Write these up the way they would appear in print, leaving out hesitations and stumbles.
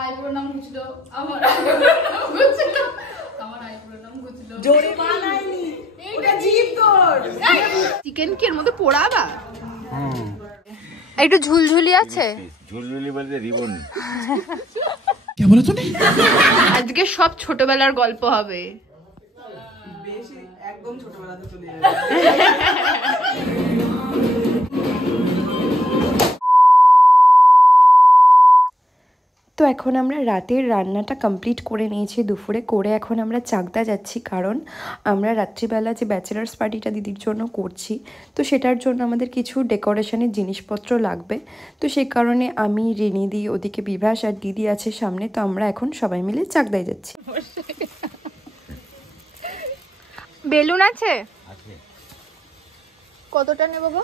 আইব্রোর নাম ঘুচল, আমার আইব্রোর নাম ঘুচল, আমার আইব্রোর নাম ঘুচল। জোরে বানাইনি, ওটা জিভ তোর। চিকেন কি এর মধ্যে পোড়াবা? একটু ঝুলঝুলি আছে, ঝুলঝুলি বলতে রিবন। কি বলে তুমি? আজকে সব ছোটবেলার গল্প হবে। বেশি একদম ছোটবেলাতে চলে যাবে। তো এখন আমরা রাতের রান্নাটা কমপ্লিট করে নিয়েছি দুপুরে করে, এখন আমরা চাকদা যাচ্ছি, কারণ আমরা রাত্রিবেলা যে ব্যাচেলার্স পার্টিটা দিদির জন্য করছি, তো সেটার জন্য আমাদের কিছু ডেকোরেশনের জিনিসপত্র লাগবে। তো সেই কারণে আমি, রিনিদি, ওদিকে বিভাস আর দিদি আছে সামনে, তো আমরা এখন সবাই মিলে চাকদায় যাচ্ছি। বেলুন আছে? কতটা নেব গো?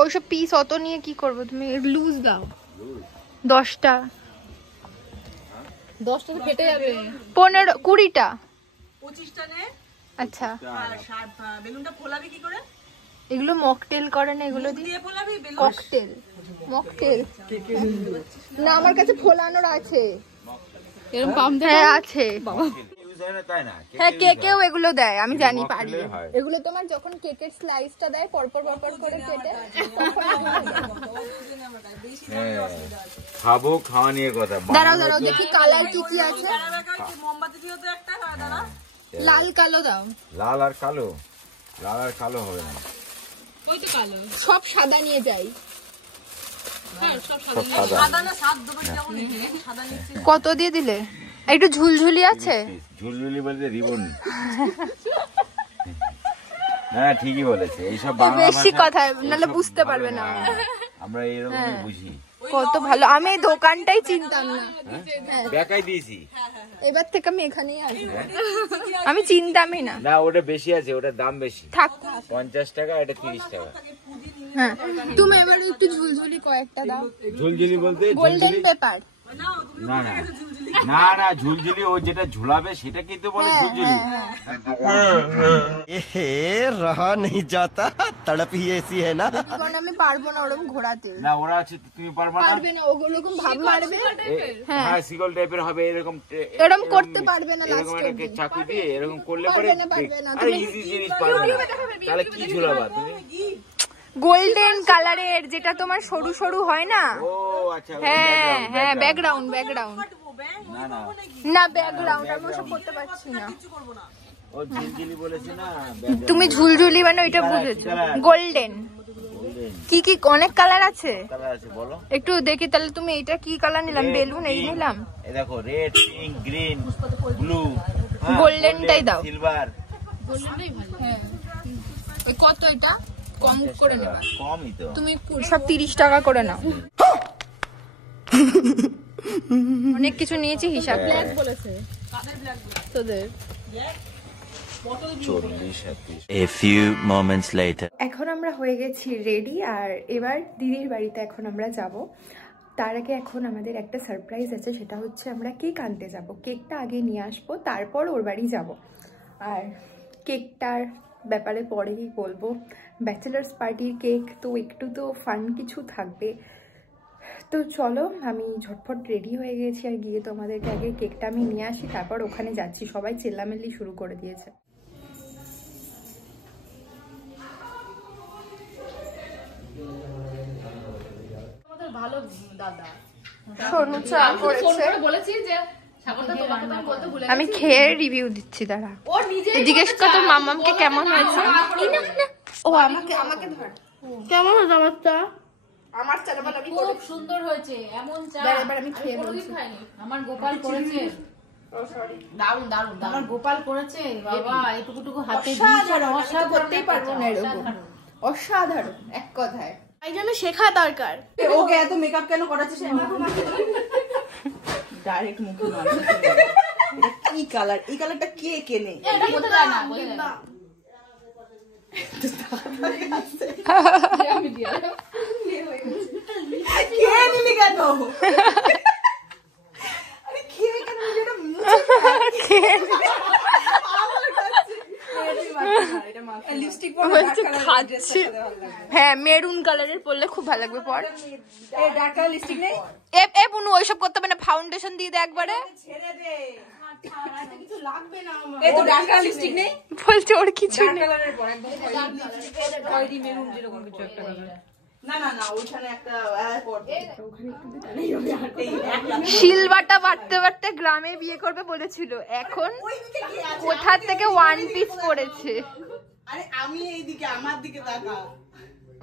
ওইসব পিস অত নিয়ে কি করবো? তুমি লুজ দাও 10টা। 10টা তো ফেটে যাবে। 15 20টা 25টা নে। আচ্ছা, আর বেলুনটা ফোলাবি কি করে? এগুলো মকটেল করে না, এগুলো দিয়ে ফোলাবি বেলুন? ককটেল, মকটেল না, আমার কাছে ফোলানোর আছে এরকম পাম্প। হ্যাঁ আছে, হ্যাঁ কেকেও এগুলো দেয়, আমি জানি পারি। এগুলো তোমার যখন কেকের স্লাইসটা দেয় পরপর পরপর করে কেটে খাবো, খাওয়া নিয়ে কথা। দাঁড়াও দাঁড়াও দেখি কালার কি কি আছে। মোমবাতি দিও তো একটা, দাঁড়া। লাল কালো দাও। লাল আর কালো? লাল আর কালো হবে না, ওই তো কালো। সব সাদা নিয়ে যাই। সাদা না সাত দেবো, যেমন সাদা নিচ্ছি। কত দিয়ে দিলে? একটু ঝুলঝুলি আছে? ঝুলঝুলি বলতে রিবন। হ্যাঁ ঠিকই বলেছে, এইসব বেশি কথা নাহলে বুঝতে পারবে না। আমরা এরকমই বুঝি। কত ভালো, আমি এই দোকানটাই চিনতাম না, দেখাই দিয়েছি। এবার থেকে আমি এখানেই আসবো, আমি চিনতামই না। না ওটা বেশি আছে, ওটার দাম বেশি। থাক 50 টাকা, এটা 30 টাকা। হ্যাঁ তুমি এবার একটু ঝুলঝুলি কয়েকটা দাও। ঝুলঝুলি বলতে গোল্ডেন পেপার? না না না না, ঝুলঝুলি ও যেটা ঝুলাবে সেটা কিন্তু বলে ঝুলঝুলি। रहा नहीं जाता, तड़प ही ऐसी है ना। কারণ আমি পারবো না ওরকম ঘোরাতে। না ওরা আছে, তুমি পারবে না। পারবে না, ওরকম ভাব মারবে। হ্যাঁ সিগল টাইপের হবে, এরকম এরকম করতে পারবে না। এরকম একটা চাকু দিয়ে এরকম করলে পরে পারবে না। আরে ইজি জিনিস পারবে না, তাহলে কি ঝুলাবা তুমি? গোল্ডেন কালারের যেটা তোমার সরু সরু হয় না? ও আচ্ছা, হ্যাঁ হ্যাঁ, ব্যাকগ্রাউন্ড ব্যাকগ্রাউন্ড। না না না ব্যাকগ্রাউন্ড আমি ওসব করতে পারছি না। ও ঝুলঝুলি বলেছে না। তুমি ঝুলঝুলি মানে ওইটা বুঝেছো? গোল্ডেন কি কি অনেক কালার আছে। কালার আছে বলো একটু দেখি তাহলে। তুমি এটা কি কালার নিলাম? বেলুন এই নিলাম। এই দেখো, রেড, পিঙ্ক, গ্রিন, ব্লু, গোল্ডেনটাই দাও। সিলভার। হ্যাঁ এই কত? এটা কম করে নেবা? কমই তো। তুমি সব 30 টাকা করে নাও। অনেক কিছু নিয়েছি, হিসাব ব্ল্যাক বলেছে তোদের। A few moments later. এখন আমরা হয়ে গেছি রেডি, আর এবার দিদির বাড়িতে এখন আমরা যাব। তার আগে এখন আমাদের একটা সারপ্রাইজ আছে, সেটা হচ্ছে আমরা কেক আনতে যাব। কেকটা আগে নিয়ে আসবো, তারপর ওর বাড়ি যাব। আর কেকটার ব্যাপারে পরেই বলবো। ব্যাচেলার্স পার্টির কেক তো একটু তো ফান কিছু থাকবে। তো চলো, আমি ঝটফট রেডি হয়ে গেছি, আর গিয়ে তোমাদেরকে আগে কেকটা আমি নিয়ে আসি, তারপর ওখানে যাচ্ছি। সবাই চেল্লামেল্লি শুরু করে দিয়েছে। আমি খেয়ে রিভিউ দিচ্ছি, দাঁড়া। জিজ্ঞেস কর তোর মামামকে কেমন হয়েছে। ও আমাকে আমাকে ধর, কেমন হয়েছে আমার চা? আমার চা খুব সুন্দর হয়েছে। এমন চা এবার আমি খেয়ে বলছি। আমার গোপাল করেছে, দারুন দারুন। আমার গোপাল করেছে বাবা, এটুকুটুকু হাতে দিয়েছে, অসাধারণ করতেই পারবো না এরকম। অসাধারণ এক কথায়। এই জন্য শেখা দরকার। ওকে এত মেকআপ কেন করাচ্ছিস? ডাইরেক্ট মুখে মারো। এটা কি কালার? এই কালারটা কে কেনে? এটা বলতে যায় না, বলে না। কে নিলি কেন? আরে কে কেন নিলি? এটা মুছে লিপস্টিক বলছে খাচ্ছি। হ্যাঁ মেরুন কালারের পরলে খুব ভালো লাগবে। পর ডার্ক কালার লিপস্টিক নেই? এ বুনু ওইসব করতে হবে না, ফাউন্ডেশন দিয়ে দে একবারে। ছেড়ে দে, কিছু লাগবে না আমার। এই তো ডার্ক কালার লিপস্টিক নেই? বলছে ওর কিছু ডার্ক নেই। কালারের পর একদম খয়েরি মেরুন যেরকম কিছু একটা কালার। না না না, ওইখানে একটা শিলবাটা বাড়তে বাড়তে গ্রামে বিয়ে করবে বলেছিল, এখন কোথা থেকে ওয়ান পিস পড়েছে। আরে আমি এইদিকে, আমার দিকে তাকা।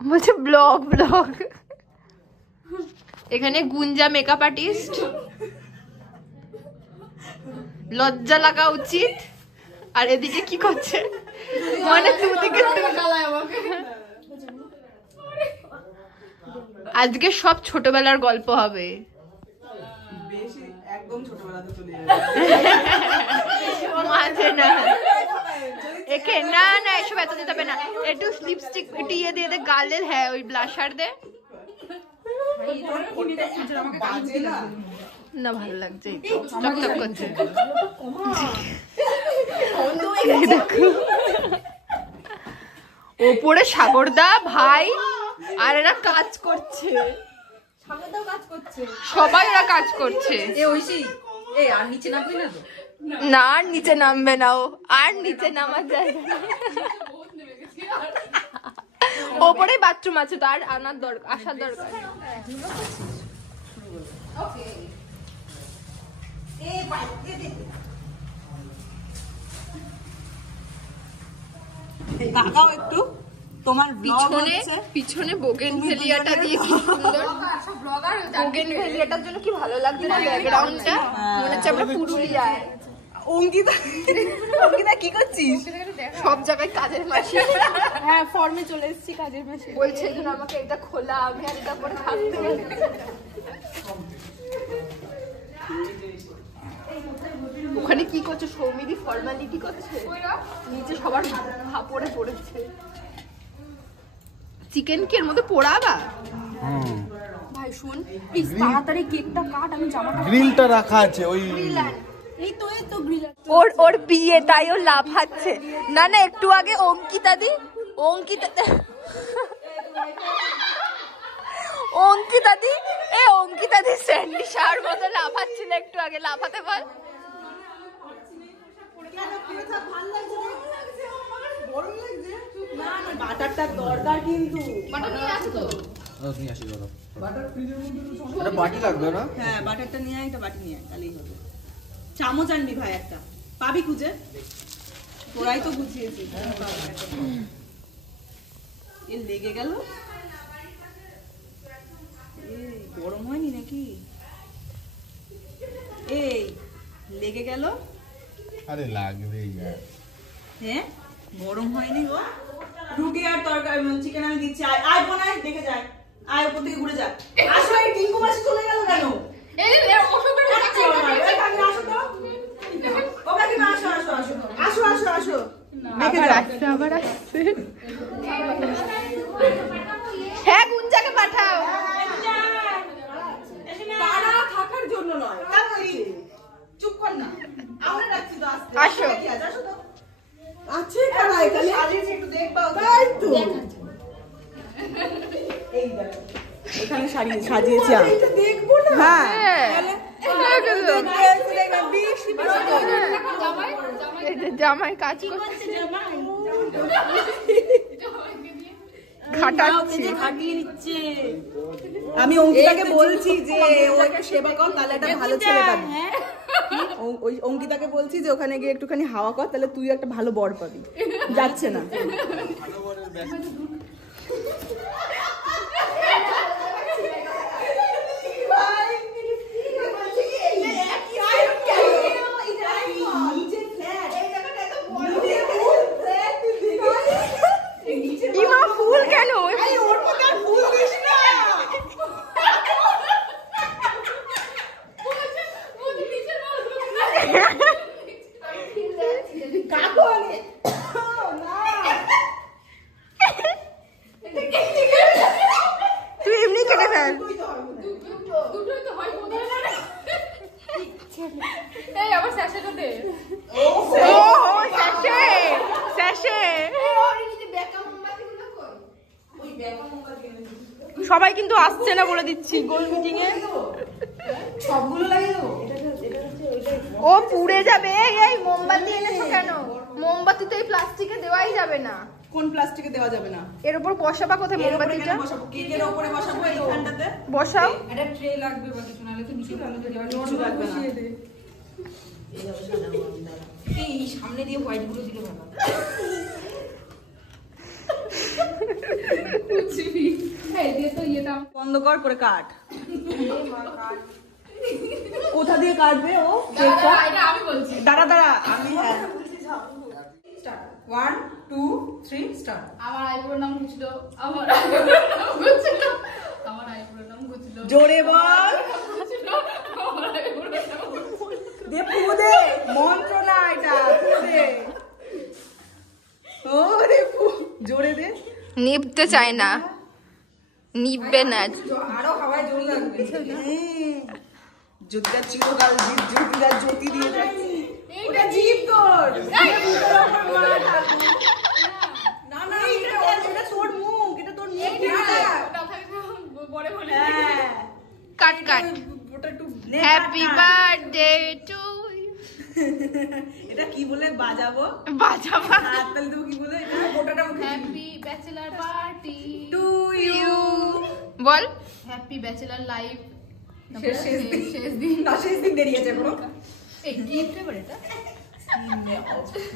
বলছে ব্লগ ব্লগ। এখানে গুঞ্জা মেকআপ আর্টিস্ট, লজ্জা লাগা উচিত। আর এদিকে কি করছে মানে দুদিকে আজকে সব ছোটবেলার গল্প হবে। বেশি একদম ছোটবেলাতে চলে যাবে। মাঝে না একে না না এসব এত দিতে হবে না, একটু লিপস্টিক একটু ইয়ে দিয়ে দে গালে। হ্যাঁ ওই ব্লাশার দে না, ভালো লাগছে টকটক করছে। ওপরে সাগরদা ভাই আর এরা কাজ করছে, সবাই এরা কাজ করছে। আর নিচে নামবি না তো? না আর নিচে নামবে না ও, আর নিচে নামার জায়গা ওপরে বাথরুম আছে তো, আর আনার দরকার আসার দরকার। তাকাও একটু, তোমার পিছনে পিছনে বোগেনভেলিয়াটা দিয়ে কি সুন্দর, বোগেনভেলিয়াটার জন্য কি ভালো লাগছে না ব্যাকগ্রাউন্ডটা, মনে হচ্ছে আমরা পুরুলিয়ায়। অঙ্কিতা অঙ্কিতা কি করছিস? সব জায়গায় কাজের মাসি। হ্যাঁ ফর্মে চলে এসেছি কাজের মাসে। বলছে এই জন্য আমাকে এটা খোলা, আমি আর এটা পরে থাকতে গেলে। ওখানে কি করছে সৌমিদি? ফর্মালিটি করছে, নিচে সবার পড়ে পড়েছে। চিকেন কি এর মধ্যে পোড়াবা? ভাই শুন প্লিজ তাড়াতাড়ি কেকটা কাট, আমি জামাটা গ্রিলটা রাখা আছে ওই এই তো গ্রিল। ওর বিয়ে তাই ও লাফাচ্ছে। না না একটু আগে অঙ্কিতা দি স্যান্ডি শাওয়ার মতো লাফাচ্ছিল একটু আগে, লাফাতে বল। বাটারটা দরকার কিন্তু। বাটি লাগবে না? হ্যাঁ বাটারটা নিয়ে আয়, একটা বাটি নিয়ে আয়, তাহলেই হবে। চামচ আনবি ভাই একটা, পাবি খুঁজে? তোরাই তো বুঝিয়েছিস। এ লেগে গেল, গরম হয়নি নাকি? এই লেগে গেল। আরে লাগবে হ্যাঁ গরম হয়নি গো। রুটি আর তরকারি চিকেন আমি দিচ্ছি, আয় আয় বোনাই দেখে যায়, আয় উপর থেকে ঘুরে যা। আসো, এই টিঙ্কু মাসি চলে গেল কেন? হ্যাঁ গুঞ্জাকে পাঠাও। তারা থাকার জন্য নয়, চুপ কর না, আমরা রাখছি তো। আসো আছে কারা এখানে? সাজিয়েছে একটু দেখবা। তাই তো এই দেখো এখানে সাজিয়েছি আমি, এটা দেখবো না? হ্যাঁ জামাই কাজ করছে, খাটাচ্ছে, খাটিয়ে নিচ্ছে। আমি অঙ্কিতাকে বলছি যে ও একটু সেবা কর, তাহলে একটা ভালো ছেলে পাবি। ওই অঙ্কিতাকে বলছি যে ওখানে গিয়ে একটুখানি হাওয়া কর, তাহলে তুই একটা ভালো বর পাবি। যাচ্ছে না। ইমা ফুল কেন? তুই এমনি কেটে ফেল। এই আবার স্যাশেটা দে। ও স্যাশে স্যাশে সবাই কিন্তু আসছে না বলে দিচ্ছি গোল মিটিং এ। সবগুলো লাগিয়ে দেবো। ও পুড়ে যাবে। এই মোমবাতি এনেছো কেন? মোমবাতি তো এই প্লাস্টিকে দেওয়াই যাবে না। কোন প্লাস্টিকে দেওয়া যাবে না? এর উপর বসাবা কোথায় মোমবাতিটা? বসাবো কেকের উপরে বসাবো এইখানটাতে। বসাও। একটা ট্রে লাগবে বা কিছু নালে তো নিচে ভালো করে কিছু লাগবে না। এই সামনে দিয়ে হোয়াইট গুলো দিলে ভালো। কুচবি এই দিয়ে তো এটা বন্ধ কর করে কাট। কোথা দিয়ে কাটবে ও? এটা আমি বলছি। দাঁড়া দাঁড়া আমি হ্যাঁ 1 2 3 স্টার্ট। আমার আইব্রোর নাম গুছিল। আমার আইব্রোর নাম গুছিল। জোরে বল। আমার আইব্রোর নাম দে ফু দে। মন্ত্র না এটা, ফু দে। ওরে ফু জোরে দে। নিভতে চায় না, নিভবে না। আরো হাওয়ায় জোর লাগবে। যুদ্ধা চিরকাল যুদ্ধা জ্যোতি দিয়ে যাচ্ছে। ওটা জিভ তোর। না না এটা তোর মুখ, এটা তোর মুখ। বড় বলে হ্যাঁ কাট কাট। ওটা একটু হ্যাপি বার্থডে টু ইউ। এটা কি বলে বাজাবো? বাজাবা। হাত তালি দেবো কি বলে? এটা ওটাটা মুখে happy bachelor party to you. বল। Happy bachelor life. শেষ দিন। শেষ দিন না শেষ দিন দেরি আছে পুরো। এই কি ফ্লেভার এটা?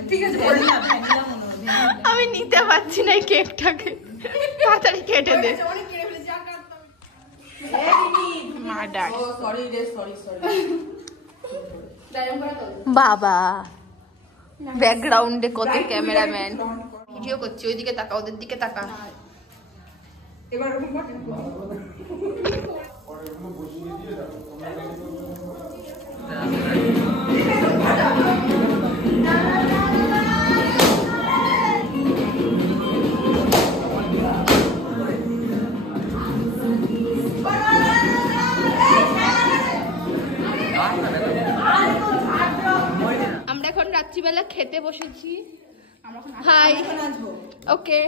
ঠিক আছে বলি না। ভ্যানিলা মনে হয় ভ্যানিলা। আমি নিতে পারছি না এই কেকটাকে, তাড়াতাড়ি কেটে দে। অনেক কেড়ে ফেলেছি আর কাটতে হবে। মার্ডার। ও সরি রে সরি। বাবা ব্যাকগ্রাউন্ডে কত ক্যামেরাম্যান ভিডিও করছে, ওইদিকে তাকা, ওদের দিকে তাকা। এবার ওরকম কর। আমরা এখন রাত্রিবেলা খেতে বসেছি। হাই। ওকে